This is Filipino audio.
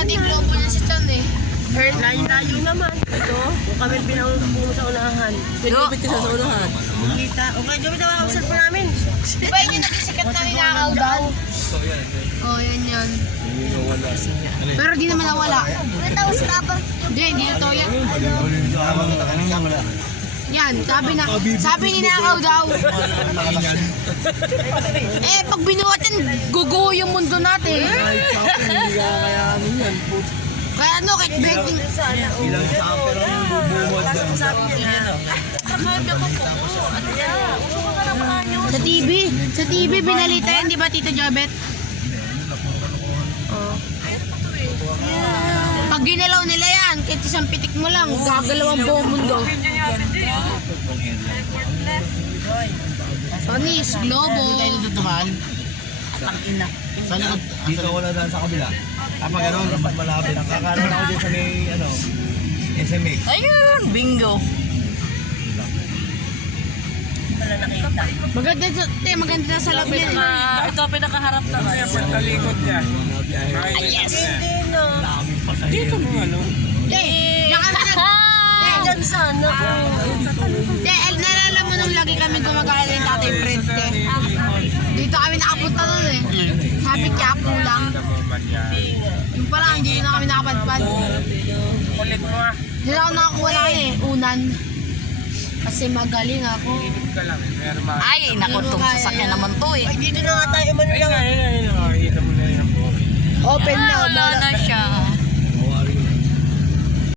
dati yung globo niya sa tiyan eh. Layo naman. Ito, kung kami pinaupo sa unahan. Jumit ka sa unahan. Kita. Okay, Jumit na ako po namin. Di ba yun yung nagsikat na ninakaw daw? Oo, yan. Pero di naman nawala. Hindi totoo yan. Yan, sabi ninakaw daw. Eh, pag binuhatin, guguho yung mundo natin. Hindi ka kayanin yan. Kaya ano, kahit breaking. Ilang samper ang bubumod doon. Sa TV, binalita yan, di ba, Tita Jobet? Oh. Pag ginalaw nila yan, kahit isang pitik mo lang, gagalaw ang buong mundo. Panis, globo. Saan likod? Dito wala daan sa kabila. Kapag gano'n, dapat malapit. Kakaroon ako dyan sa may, SMA. Ayun, bingo. Maganda na sa loob yan. Ito pinakaharap na. Talikod niya. Yes. Dito mo ano? Diyan kami Diyan sana. nalala mo nung lagi kami gumagala ng tatay Fred eh. Dito kami nakapunta nun eh. Sabi Quiapo lang. Yung pala, hindi na kami nakapadpad. Kulit mo ah. Hindi na ako nakakuha na eh, unan. Kasi magaling ako. Ka lang. Meron mga... Ay, naku, itong sasakyan naman to eh. Dito na nga tayo, Ay, ayun. Nakakita mo na yun. Open na, Wala na siya.